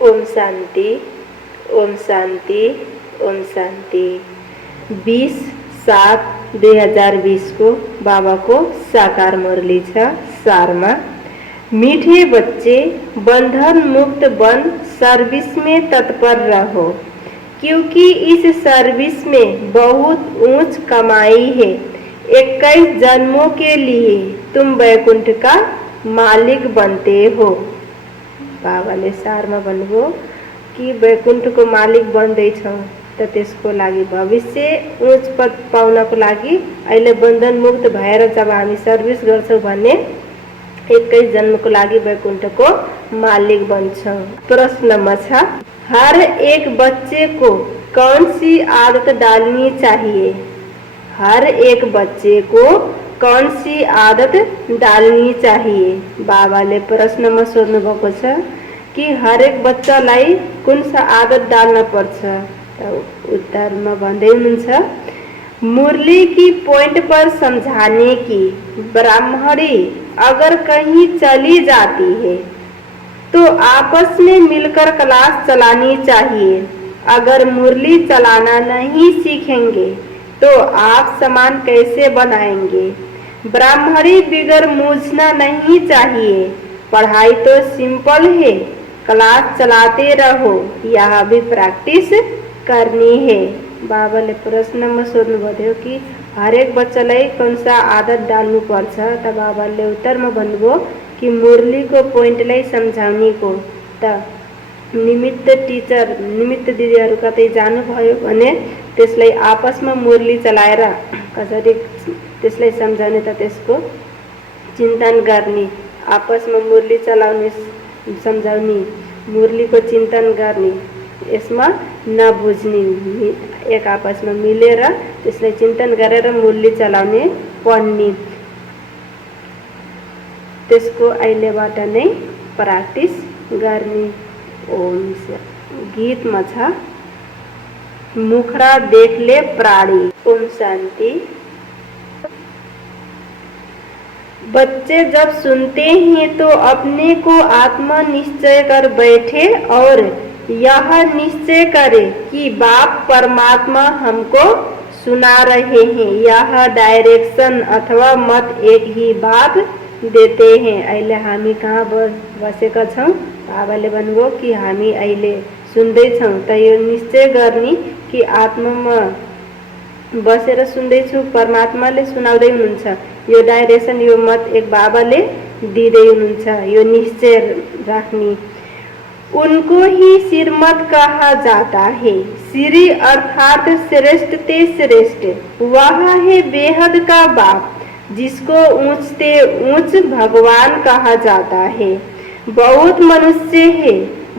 ओम शांति, ओम शांति, ओम शांति। 20/7/2020 को बाबा को साकार मुरली छ सारमा। मीठे बच्चे, बंधन मुक्त बन सर्विस में तत्पर रहो, क्योंकि इस सर्विस में बहुत ऊंच कमाई है। 21 जन्मों के लिए तुम वैकुंठ का मालिक बनते हो। बाबाले सारमा भन्नुभयो कि वैकुण्ठ को मालिक बन्दैछौँ त त्यसको लागि भविष्य उच्च पद पाउनको लागि अहिले बन्धन मुक्त भएर जब हामी सर्भिस गर्छौँ भने 21 जन्मको लागि वैकुण्ठको मालिक बन्छौँ। प्रश्नमा छ, हर एक बच्चे को कौन सी आदत डालनी चाहिए? हर एक बच्चे को कौन सी आदत डालनी चाहिए? बाबाले प्रश्नमा सोध्नु भएको छ कि हरेक बच्चालाई कुन सा आदत डाल्न पर्छ? उत्तरमा भन्दै हुनुहुन्छ, मुरली की पॉइंट पर समझाने की ब्राह्मणी अगर कहीं चली जाती है तो आपस में मिलकर क्लास चलानी चाहिए। अगर मुरली चलाना नहीं सीखेंगे तो आप सामान कैसे बनाएंगे? ब्राह्मणी बिगर मूझना नहीं चाहिए। पढ़ाई तो सिंपल है, क्लास चलाते रहो, यह भी प्रैक्टिस करनी है। बाबाले प्रश्नमा सोध्नुभयो कि हरेक बच्चालाई कौन सा आदत डाल्नु पर्छ? त बाबाले उत्तरमा भन्नुभयो कि मुरलीको पोइन्टलाई सम्झाउनेको त निमित्त टिचर, निमित्त दिदीहरू कतै जानुभयो भने त्यसलाई आपसमा मुरली चलाएर कसरी त्यसलाई सम्झाउने त त्यसको चिन्तन गर्ने, आपसमा मुरली चलाउने सम्झाउने, मुरलीको चिन्तन गर्ने, यसमा नबुझ्ने, एक आपसमा मिलेर त्यसलाई चिन्तन गरेर मुरली चलाउने पढ्ने, त्यसको अहिलेबाट नै प्र्याक्टिस गर्ने। ओम गीतमा छ, मुखडा देख ले प्राणी। ओम शांति। बच्चे जब सुनते हैं तो अपने को आत्मा निश्चय कर बैठे और यह निश्चय करे कि बाप परमात्मा हमको सुना रहे हैं। यह डायरेक्शन अथवा मत एक ही बात देते हैं। अहिले हामी कहाँ बसेका छौँ? बाबाले भन्नुभयो कि हामी अहिले सुन्दैछौँ त यो निश्चय गर्ने कि आत्मामा बसेर सुन्दैछु, परमात्माले सुनाउँदै हुनुहुन्छ। यो डाइरेक्सन, यो मत एक बाबाले दिँदै हुनुहुन्छ, यो निश्चय राख्ने। उनको ही श्रीमत कहा जाता है। श्री अर्थात श्रेष्ठ ते श्रेष्ठ, वह है बेहद का बाप, जिसको ऊंचते ऊंच भगवान कहा जाता है। बहुत मनुष्य है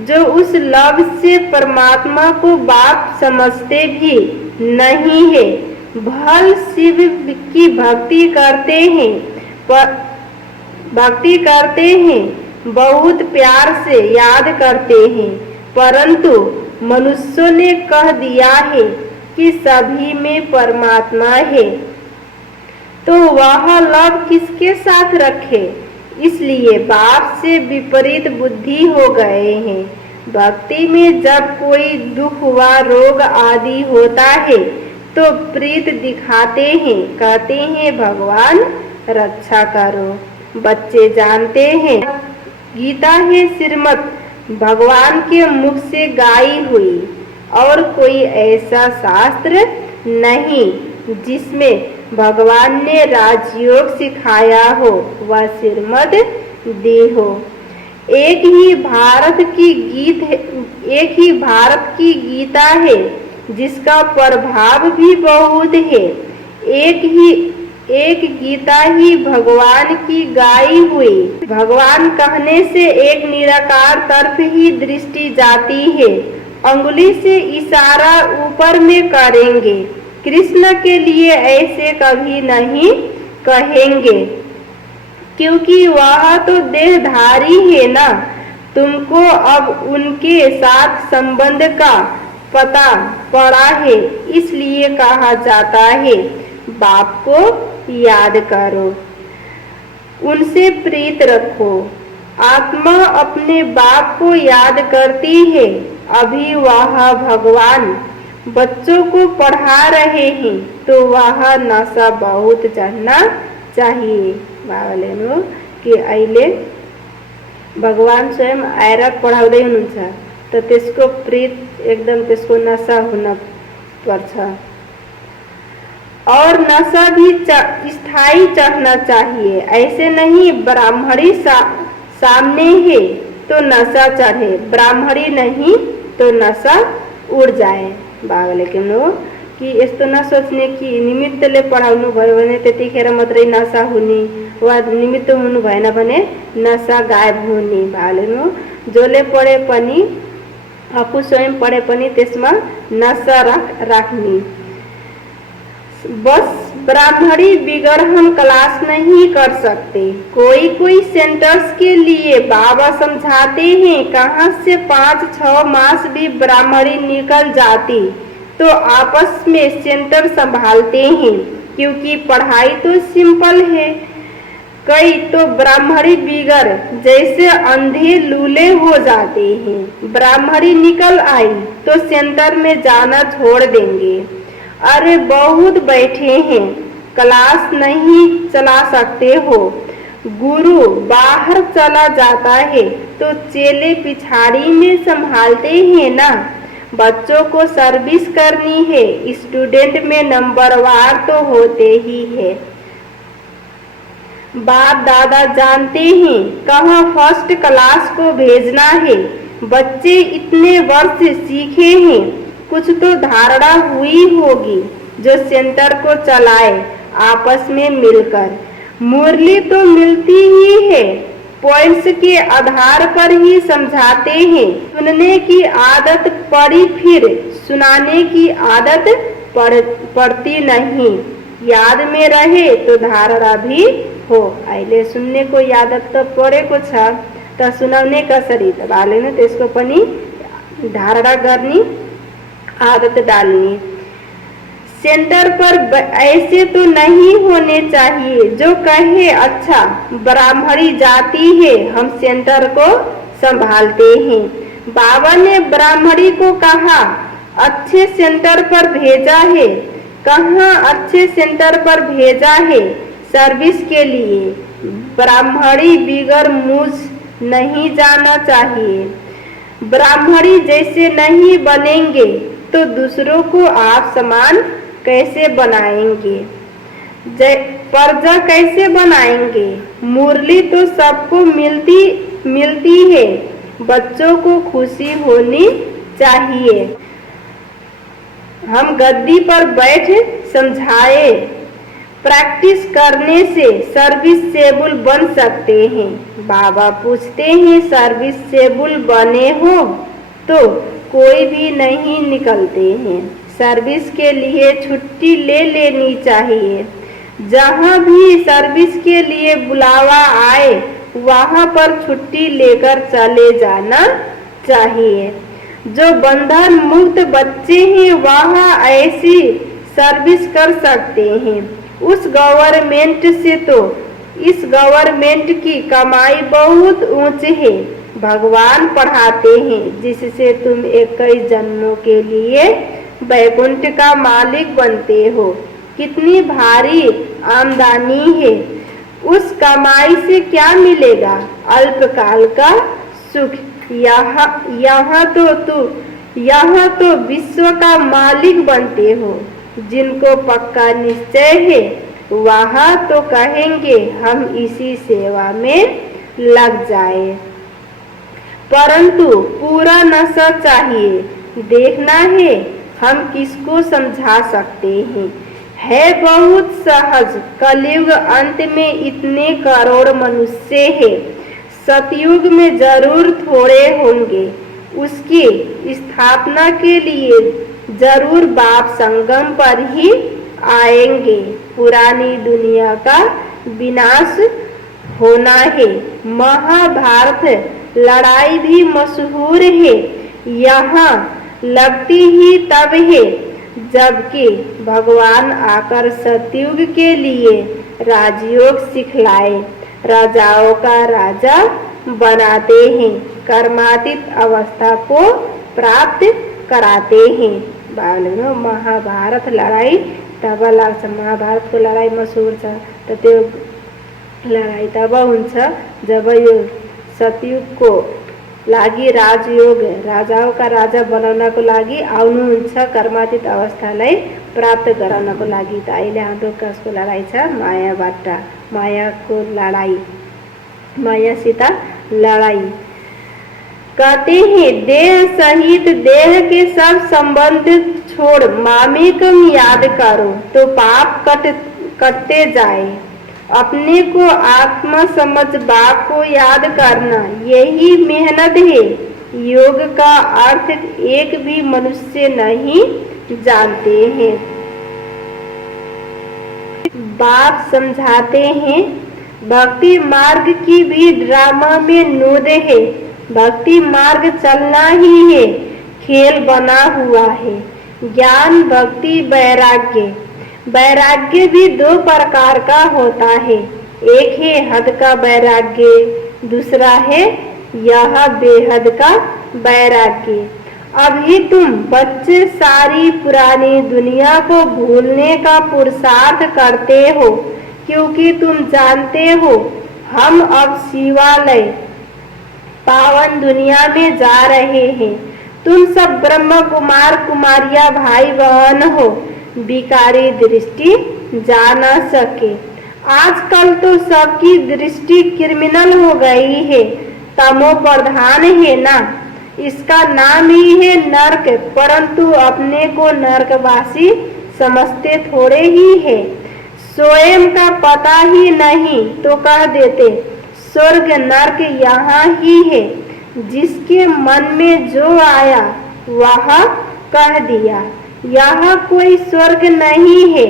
जो उस लव से परमात्मा को बाप समझते भी नहीं है। भल शिव की भक्ति करते हैं, बहुत प्यार से याद करते हैं, परंतु मनुष्यों ने कह दिया है कि सभी में परमात्मा है, तो वह लव किसके साथ रखे? इसलिए बाप से विपरीत बुद्धि हो गए हैं। भक्ति में जब कोई दुख व रोग आदि होता है तो प्रीत दिखाते हैं, कहते हैं भगवान रक्षा करो। बच्चे जानते हैं गीता है श्रीमत भगवान के मुख से गाई हुई, और कोई ऐसा शास्त्र नहीं जिसमें भगवान ने राजयोग सिखाया हो व श्रीमत दी हो। एक ही भारत की गीता है जिसका प्रभाव भी बहुत है। एक गीता ही भगवान की गाई हुई। भगवान कहने से एक निराकार तरफ ही दृष्टि जाती है। अंगुली से इशारा ऊपर में करेंगे। कृष्ण के लिए ऐसे कभी नहीं कहेंगे, क्योंकि वह तो देहधारी है ना। तुमको अब उनके साथ संबंध का पता पड़ा है, इसलिए कहा जाता है बाप को याद करो, उनसे प्रीत रखो। आत्मा अपने बाप को याद करती है। अभी वह भगवान बच्चों को पढ़ा रहे हैं तो वह नशा बहुत चढ़ना चाहिए। बाबाले कि अहिले भगवान स्वयं आएर पढाउँदै हुनुहुन्छ त त्यसको प्रीत एकदम त्यसको नशा हुन पर्छ। और नशा भी स्थायी चढ़ना चाहिए। ऐसे नहीं ब्राह्मणी सामने है तो नशा चढ़े, ब्राह्मणी नहीं तो नशा उड़ जाए। बाबाले कि यस्तो नसोच्ने कि निमित्तले पढाउनु भयो भने त्यतिखेर मात्रै नशा हुने वा निमित्त हुनु भएन भने नशा गायब हुने। बाबाले जसले पढे पनि आफू स्वयं पढे पनि त्यसमा नशा राख्ने। बस ब्राह्मणी बिगर हम क्लास नहीं कर सकते। कोई कोई सेंटर्स के लिए बाबा समझाते हैं कहाँ से 5-6 मास भी ब्राह्मणी निकल जाती तो आपस में सेंटर संभालते हैं, क्योंकि पढ़ाई तो सिंपल है। कई तो ब्राह्मणी बिगर जैसे अंधे लूले हो जाते हैं। ब्राह्मणी निकल आई तो सेंटर में जाना छोड़ देंगे। अरे बहुत बैठे हैं, क्लास नहीं चला सकते हो। गुरु बाहर चला जाता है तो चेले पिछाड़ी में संभालते हैं ना। बच्चों को सर्विस करनी है, स्टूडेंट में नंबरवार तो होते ही है। बाप दादा जानते हैं कहाँ फर्स्ट क्लास को भेजना है। बच्चे इतने वर्ष सीखे हैं, कुछ तो धारणा हुई होगी जो सेंटर को चलाए आपस में मिलकर। मुरली तो मिलती ही है, पॉइंट्स के आधार पर ही समझाते हैं। सुनने की आदत पड़ी फिर सुनाने की आदत पड़ती नहीं। याद में रहे तो धारणा भी हो। अहिले सुन्ने को आदत तो पढेको छ त सुनाउने कसरी त बाले न त्यसको पनि धारणा गर्ने आदत डालनी। सेंटर पर ऐसे तो नहीं होने चाहिए जो कहे अच्छा ब्राह्मणी जाती है हम सेंटर को संभालते हैं। बाबा ने ब्राह्मणी को कहा अच्छे सेंटर पर भेजा है। कहाँ अच्छे सेंटर पर भेजा है? सर्विस के लिए। ब्राह्मणी बिगर मुझ नहीं जाना चाहिए। ब्राह्मणी जैसे नहीं बनेंगे तो दूसरों को आप समान कैसे बनाएंगे? प्रजा कैसे बनाएंगे? मुरली तो सबको मिलती है। बच्चों को खुशी होनी चाहिए। हम गद्दी पर बैठ समझाए। प्रैक्टिस करने से सर्विसेबल बन सकते हैं। बाबा पूछते हैं सर्विसेबल बने हो तो कोई भी नहीं निकलते हैं। सर्विस के लिए छुट्टी ले लेनी चाहिए। जहाँ भी सर्विस के लिए बुलावा आए वहाँ पर छुट्टी लेकर चले जाना चाहिए। जो बंधन मुक्त बच्चे हैं वहाँ ऐसी सर्विस कर सकते हैं। उस गवर्नमेंट से तो इस गवर्नमेंट की कमाई बहुत ऊंची है। भगवान पढ़ाते हैं जिससे तुम 21 जन्मों के लिए वैकुंठ का मालिक बनते हो। कितनी भारी आमदनी है। उस कमाई से क्या मिलेगा? अल्पकाल का सुख। यहाँ तो विश्व का मालिक बनते हो। जिनको पक्का निश्चय है वहाँ तो कहेंगे हम इसी सेवा में लग जाए। परंतु पूरा नशा चाहिए। देखना है हम किसको समझा सकते हैं। है बहुत सहज। कलयुग अंत में इतने करोड़ मनुष्य हैं। सतयुग में जरूर थोड़े होंगे। उसकी स्थापना के लिए जरूर बाप संगम पर ही आएंगे। पुरानी दुनिया का विनाश होना है। महाभारत लड़ाई भी मशहूर है। यहाँ लगती ही तब है जबकि भगवान आकर सतयुग के लिए राजयोग सिखलाए। राजाओं का राजा बनाते हैं, कर्मातीत अवस्था को प्राप्त कराते हैं। बालनो महाभारत लड़ाई तब लाग्छ, महाभारतको लडाई मशहुर छ। त त्यो लडाई तब हुन्छ जब यो सतयुगको लागि राजयोग राजाओं राजा बनाउनको लागि आउनुहुन्छ, कर्मातीत अवस्थालाई प्राप्त गराउनको लागि। त अहिले हाम्रो कसको लडाई छ? मायाबाट, मायाको लडाई, मायासित लडाई। कहते हैं देह सहित देह के सब संबंध छोड़ मामेकम याद करो तो पाप कटते जाए। अपने को आत्मा समझ बाप को याद करना यही मेहनत है। योग का अर्थ एक भी मनुष्य नहीं जानते हैं। बाप समझाते हैं भक्ति मार्ग की भी ड्रामा में नोद है। भक्ति मार्ग चलना ही है, खेल बना हुआ है। ज्ञान भक्ति वैराग्य, वैराग्य भी दो प्रकार का होता है। एक है हद का वैराग्य, दूसरा है यह बेहद का वैराग्य। अभी तुम बच्चे सारी पुरानी दुनिया को भूलने का पुरुषार्थ करते हो, क्योंकि तुम जानते हो हम अब शिवालय पावन दुनिया में जा रहे हैं। तुम सब ब्रह्म कुमार कुमारिया भाई बहन हो, बिकारी दृष्टि जा न सके। आजकल तो सबकी दृष्टि क्रिमिनल हो गई है, तमो प्रधान है ना। इसका नाम ही है नरक, परंतु अपने को नरकवासी समझते थोड़े ही है। स्वयं का पता ही नहीं तो कह देते स्वर्ग नरक यहाँ ही है। जिसके मन में जो आया वह कह दिया। यहाँ कोई स्वर्ग नहीं है।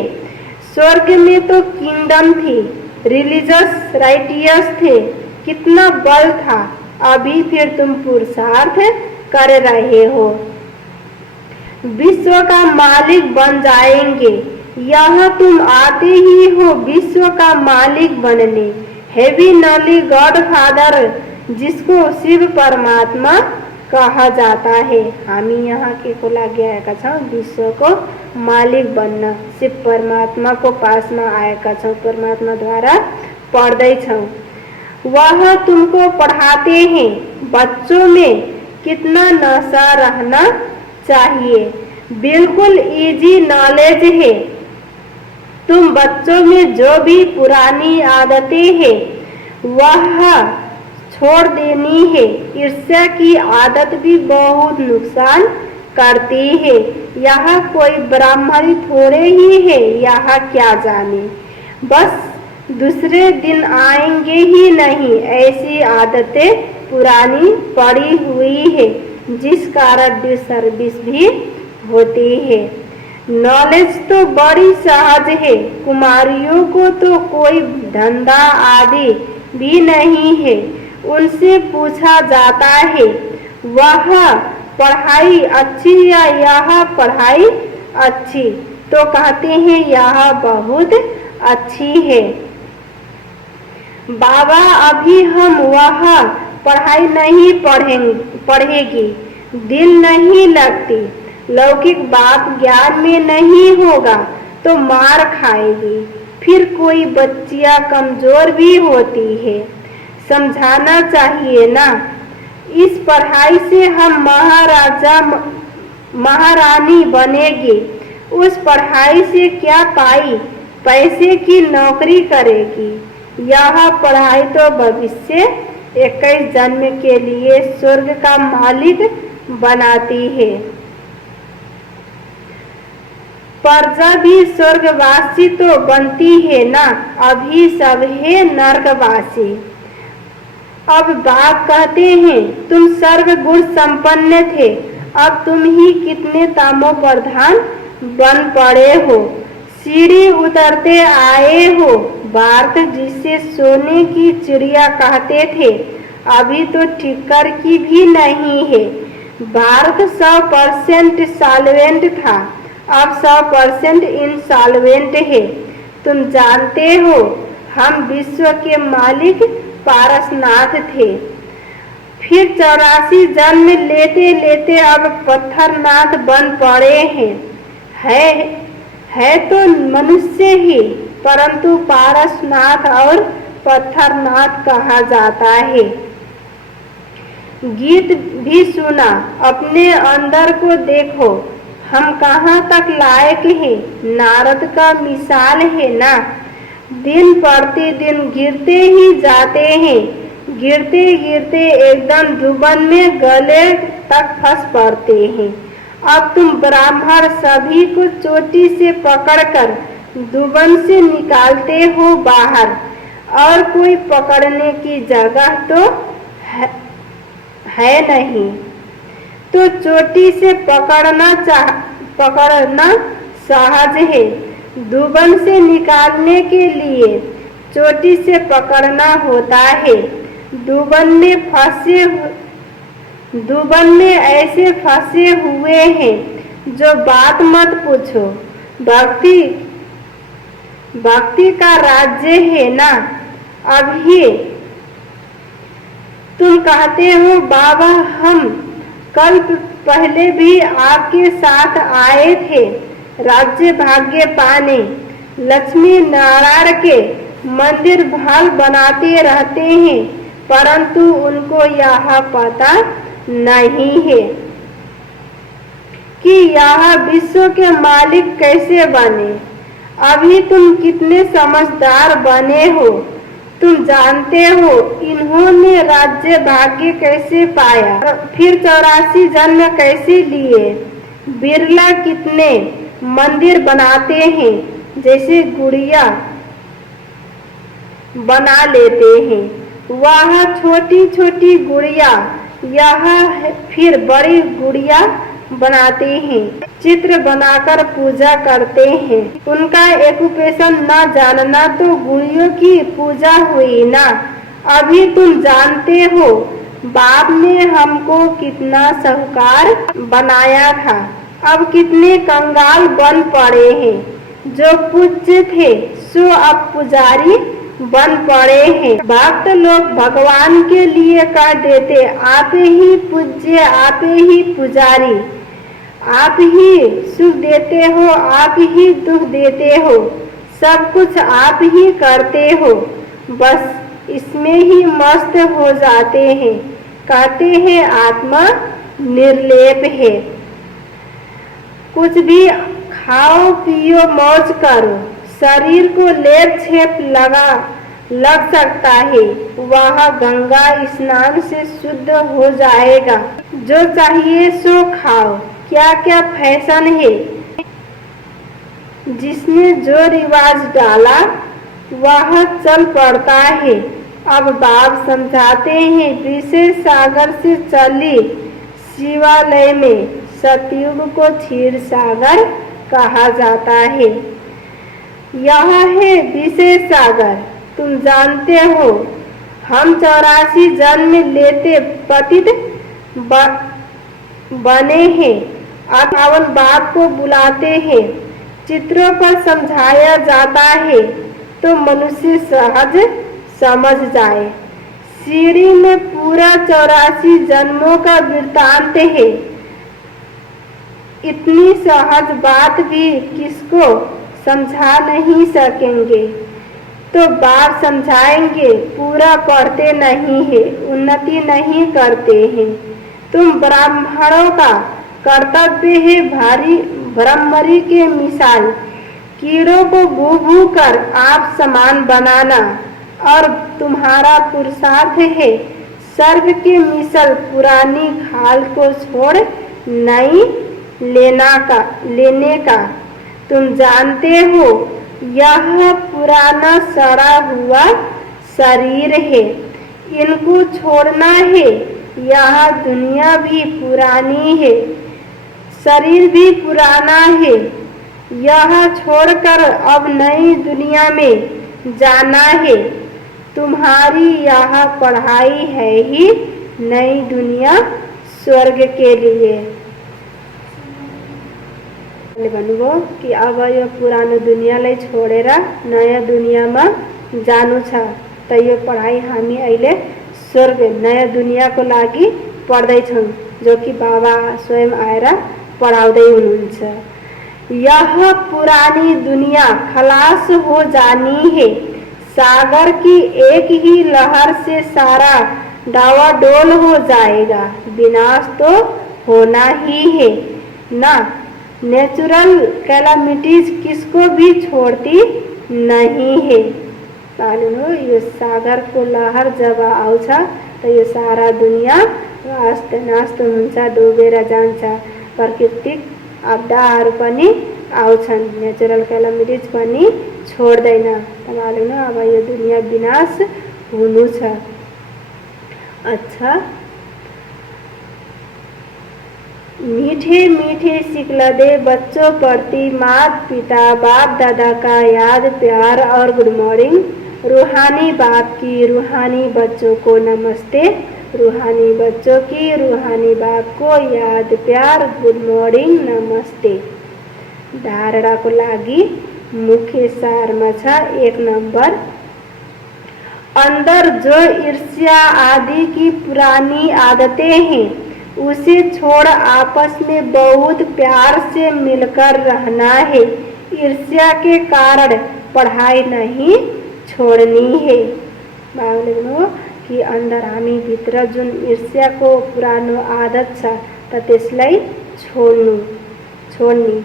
स्वर्ग में तो किंगडम थी, रिलीजियस राइटियस थे, कितना बल था। अभी फिर तुम पुरुषार्थ कर रहे हो, विश्व का मालिक बन जाएंगे। यहाँ तुम आते ही हो विश्व का मालिक बनने। हेविनली गॉड फादर जिसको शिव परमात्मा कहा जाता है। हामी यहाँ के को लागि आएका छौं विश्व को मालिक बन्न, शिव परमात्मा को पासमा आएका छौं, परमात्मा द्वारा पढ़दै छौं। वह तुमको पढ़ाते हैं बच्चों में कितना नशा रहना चाहिए। बिल्कुल इजी नॉलेज है। तुम बच्चों में जो भी पुरानी आदतें हैं वह छोड़ देनी है। ईर्ष्या की आदत भी बहुत नुकसान करती है। यहाँ कोई ब्राह्मण थोड़े ही है, यहाँ क्या जाने, बस दूसरे दिन आएंगे ही नहीं। ऐसी आदतें पुरानी पड़ी हुई है, जिस कारण डिसर्विस भी होती है। नॉलेज तो बड़ी सहज है। कुमारियों को तो कोई धंधा आदि भी नहीं है। उनसे पूछा जाता है वह पढ़ाई अच्छी या यह पढ़ाई अच्छी, तो कहते हैं यह बहुत अच्छी है। बाबा अभी हम वह पढ़ाई नहीं पढ़ेगी, दिल नहीं लगती। लौकिक बात ज्ञान में नहीं होगा तो मार खाएगी। फिर कोई बच्चियां कमजोर भी होती है, समझाना चाहिए ना। इस पढ़ाई से हम महाराजा महारानी बनेगी। उस पढ़ाई से क्या पाई, पैसे की नौकरी करेगी। यह पढ़ाई तो भविष्य 21 जन्म के लिए स्वर्ग का मालिक बनाती है। प्रजा भी स्वर्गवासी तो बनती है ना। अभी सब है नरकवासी। अब बाप कहते हैं तुम सर्व गुण संपन्न थे, अब तुम ही कितने तामो प्रधान बन पड़े हो। सीढ़ी उतरते आए हो। भारत जिसे सोने की चिड़िया कहते थे, अभी तो ठिक्कर की भी नहीं है। भारत 100% सॉल्वेंट था, अब 100% इंसॉल्वेंट है। तुम जानते हो हम विश्व के मालिक पारसनाथ थे। फिर 84 जन्म लेते लेते अब पत्थरनाथ बन पड़े हैं। है तो मनुष्य ही, परंतु पारसनाथ और पत्थरनाथ कहा जाता है। गीत भी सुना, अपने अंदर को देखो, हम कहाँ तक लायक हैं। नारद का मिसाल है ना, दिन प्रति दिन गिरते ही जाते हैं, गिरते गिरते एकदम डूबन में गले तक फंस पड़ते हैं। अब तुम ब्राह्मण सभी को चोटी से पकड़कर डूबन से निकालते हो बाहर, और कोई पकड़ने की जगह तो है नहीं, तो चोटी से पकड़ना सहज है। डूबन से निकालने के लिए चोटी से पकड़ना होता है। डूबन में ऐसे फंसे हुए हैं जो बात मत पूछो। भक्ति का राज्य है ना। अभी तुम कहते हो बाबा हम कल पहले भी आपके साथ आए थे राज्य भाग्य पाने। लक्ष्मी नारायण के मंदिर भाल बनाते रहते हैं, परंतु उनको यह पता नहीं है कि यह विश्व के मालिक कैसे बने। अभी तुम कितने समझदार बने हो। तुम जानते हो इन्होंने राज्य भाग्य कैसे पाया, फिर 84 जन्म कैसे लिए। बिरला कितने मंदिर बनाते हैं, जैसे गुड़िया बना लेते हैं। वह छोटी छोटी गुड़िया, यह फिर बड़ी गुड़िया बनाते हैं, चित्र बनाकर पूजा करते हैं। उनका ऑक्यूपेशन न जानना तो गुड़ियों की पूजा हुई ना। अभी तुम जानते हो बाप ने हमको कितना साहूकार बनाया था, अब कितने कंगाल बन पड़े हैं। जो पूज्य थे सो अब पुजारी बन पड़े हैं। भक्त लोग भगवान के लिए कह देते, आप ही पूज्य, आप ही पुजारी, आप ही सुख देते हो, आप ही दुख देते हो, सब कुछ आप ही करते हो। बस इसमें ही मस्त हो जाते हैं। कहते हैं आत्मा निर्लेप है। कुछ भी खाओ पियो मौज करो, शरीर को लेप छेप लग सकता है, वह गंगा स्नान से शुद्ध हो जाएगा। जो चाहिए सो खाओ, क्या क्या फैशन है। जिसने जो रिवाज डाला वह चल पड़ता है। अब बाप समझाते हैं, विशेष सागर से चली शिवालय में सतयुग को क्षीर सागर कहा जाता है। यह है विशेष सागर। तुम जानते हो हम 84 जन्म लेते पतित बने हैं। 58 बाप को बुलाते हैं, चित्रों पर समझाया जाता है तो मनुष्य सहज समझ जाए। सीढ़ी में पूरा 84 जन्मों का वृत्तांत है। इतनी सहज बात भी किसको समझा नहीं सकेंगे, तो बाप समझाएंगे। पूरा पढ़ते नहीं है, उन्नति नहीं करते हैं। तुम ब्राह्मणों का कर्तव्य है भारी ब्रह्मरी के मिसाल, कीड़ों को भू भू कर आप समान बनाना, और तुम्हारा पुरुषार्थ है सर्प के मिसल पुरानी खाल को छोड़ नई लेने का। तुम जानते हो यह पुराना सड़ा हुआ शरीर है, इनको छोड़ना है। यह दुनिया भी पुरानी है, शरीर भी पुराना है। यह छोड़कर अब नई दुनिया में जाना है। तुम्हारी यह पढ़ाई है ही नई दुनिया स्वर्ग के लिए। भन्नुभयो कि अब यो पुरानो दुनियाँलाई छोडेर नयाँ दुनियाँमा जानु छ। त यो पढाइ हामी अहिले स्वर्ग नयाँ दुनियाँको लागि पढ्दैछौँ, जो कि बाबा स्वयं आएर पढ़ाउँदै हुनुहुन्छ। यह पुरानी दुनिया खलास हो जानी है, सागर की एक ही लहर से सारा डावाडोल हो जाएगा, विनाश तो होना ही है ना। नेचुरल कैलामिटीज किसको भी छोड़ती नहीं है। मालूम हो, यो सागर को लहर जब आउँछ त यो सारा दुनिया अस्त नास्त हुन्छ, डुबेर जान्छ। प्राकृतिक आपदाहरू पनि आउँछन्, नेचुरल कैलामिटीज पनि छोड्दैन। त मालूम हो, अब यो दुनिया विनाश हुनु छ। अच्छा, मीठे मीठे सिखलदे बच्चों प्रति माता पिता बाप दादा का याद प्यार और गुड मॉर्निंग। रूहानी बाप की रूहानी बच्चों को नमस्ते, रूहानी बच्चों की रूहानी बाप को याद प्यार गुड मॉर्निंग नमस्ते। धारणाको लागि मुख्य सारमा छ 1 नंबर, अंदर जो ईर्ष्या आदि की पुरानी आदतें हैं उसे छोड़ आपस में बहुत प्यार से मिलकर रहना है। ईर्ष्या के कारण पढ़ाई नहीं छोड़नी है। बाबुले कि अंदर हामी भित्र जुन ईर्ष्याको पुरानो आदत छ त त्यसलाई छोड्नी।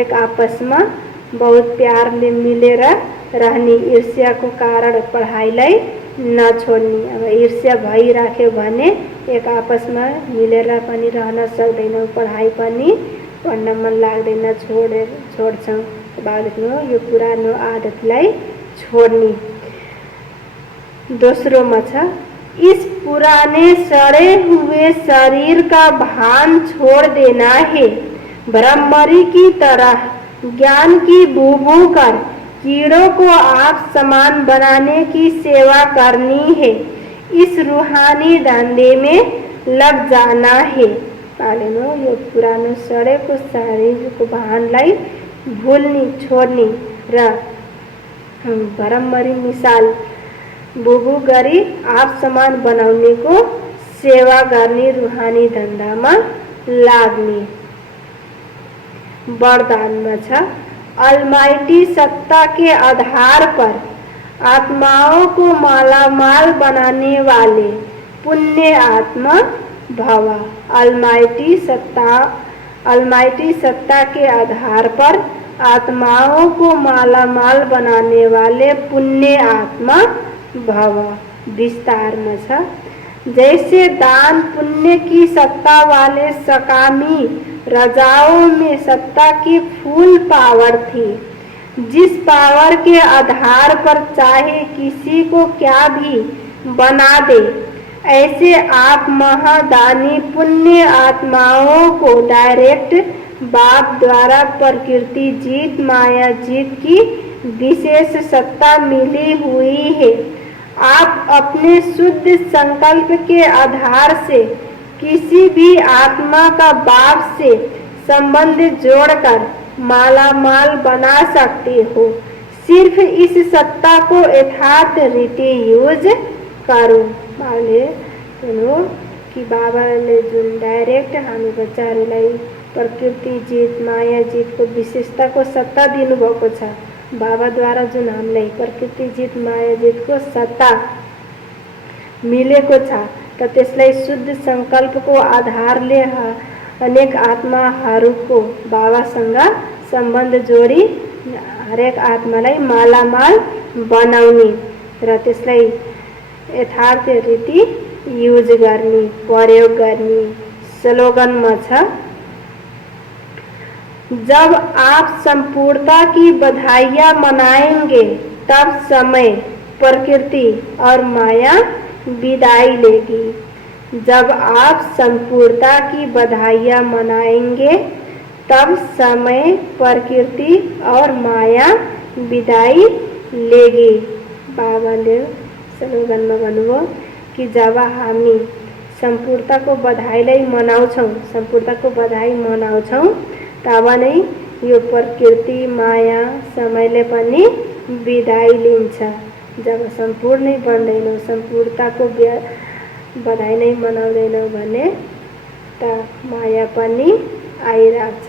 एक आपसमा बहुत प्यारले मिलेर रहने, ईर्ष्याको कारण पढाइलाई नछोड्ने। अब ईर्ष्या भइराख्यो भने एक आपसमा मिलेर पनि रहन सक्दैनौँ, पढाइ पनि पढ्न मन लाग्दैन, छोड्छौँ। बाबुले यो पुरानो आदतलाई छोड्ने। दोस्रोमा छ, इस पुराने सड़े हुए शरीर का भान छोड़ देना है। ब्रह्मरी की तरह ज्ञान की बू कर कीड़ों को आप समान बनाने की सेवा करनी है। इस रूहानी धंधे में लग जाना है। पालेनो यो पुरानो सडेको शरीरको भानलाई भुल्नी छोड्नी र भरमरी मिसाल बुबु गरी आप समान बनाउनेको सेवा गर्ने रूहानी धन्दामा लाग्ने। वरदानमा छ, अलमाइटी सत्ता के आधार पर आत्माओं को मालामाल बनाने वाले पुण्य आत्मा भव। अलमाइटी सत्ता के आधार पर आत्माओं को मालामाल बनाने वाले पुण्य आत्मा भव। विस्तार में छ, जैसे दान पुण्य की सत्ता वाले सकामी राजाओं में सत्ता की फुल पावर थी, जिस पावर के आधार पर चाहे किसी को क्या भी बना दे, ऐसे आप महादानी पुण्य आत्माओं को डायरेक्ट बाप द्वारा प्रकृति जीत माया जीत की विशेष सत्ता मिली हुई है। आप अपने शुद्ध संकल्प के आधार से किसी भी आत्मा का बाप से संबंध जोड़कर मालामाल बना सकते हो। सिर्फ इस सत्ता को यथार्थ रीति यूज करो। माने कि बाबाले जुन डाइरेक्ट हामी बच्चाहरूलाई प्रकृति जीत माया जीतको विशेषताको सत्ता दिनुभएको छ, बाबाद्वारा जुन हामीलाई प्रकृति जीत माया जीतको सत्ता मिलेको छ, त त्यसलाई शुद्ध संकल्पको आधारले अनेक आत्माहरूको बाबासँग सम्बन्ध जोडी हरेक आत्मालाई मालामाल बनाउने र त्यसलाई यथार्थ रीति युज गर्ने प्रयोग गर्ने। स्लोगनमा छ, जब आप संपूर्णता की बधाइयाँ मनाएंगे तब समय प्रकृति और माया विदाई लेगी। जब आप संपूर्णता की बधाइयाँ मनाएंगे तब समय प्रकृति और माया विदाई लेगी। बाबाले स्लोगनमा भन्नुभयो कि जब हामी संपूर्णताको बधाईलाई मनाउँछौँ, संपूर्णताको बधाई मनाउँछौँ, तब नै यो प्रकृति माया समयले पनि विदाई लिन्छ। जब संपूर्ण नहीं बन्दैनौ, संपूर्णताको बधाई नै मनाउँदैनौ भने त माया पनि आइराख्छ।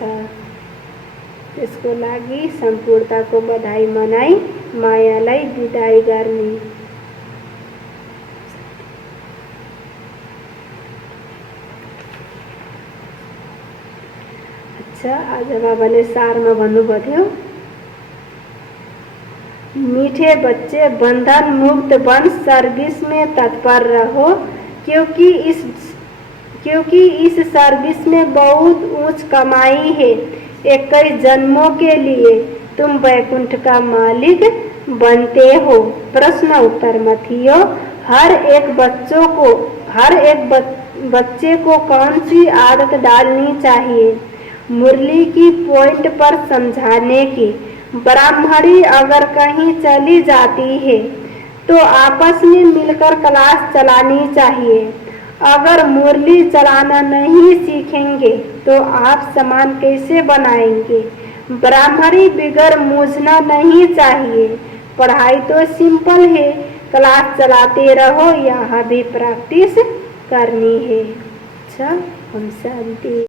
त्यसको लागि सम्पूर्णताको बधाई मनाई मायालाई विदाई गर्ने। अच्छा, आज बाबाले सारमा भन्नुभएको थियो, मीठे बच्चे बंधन मुक्त बन सर्विस में तत्पर रहो, क्योंकि इस सर्विस में बहुत ऊंच कमाई है। 21 जन्मों के लिए तुम वैकुंठ का मालिक बनते हो। प्रश्न उत्तर मथियो, हर एक बच्चे को कौन सी आदत डालनी चाहिए? मुरली की पॉइंट पर समझाने की। ब्राह्मणी अगर कहीं चली जाती है तो आपस में मिलकर क्लास चलानी चाहिए। अगर मुरली चलाना नहीं सीखेंगे तो आप सामान कैसे बनाएंगे? ब्राह्मणी बिगर मूझना नहीं चाहिए। पढ़ाई तो सिंपल है, क्लास चलाते रहो, यहाँ भी प्रैक्टिस करनी है। अच्छा, हम शांति।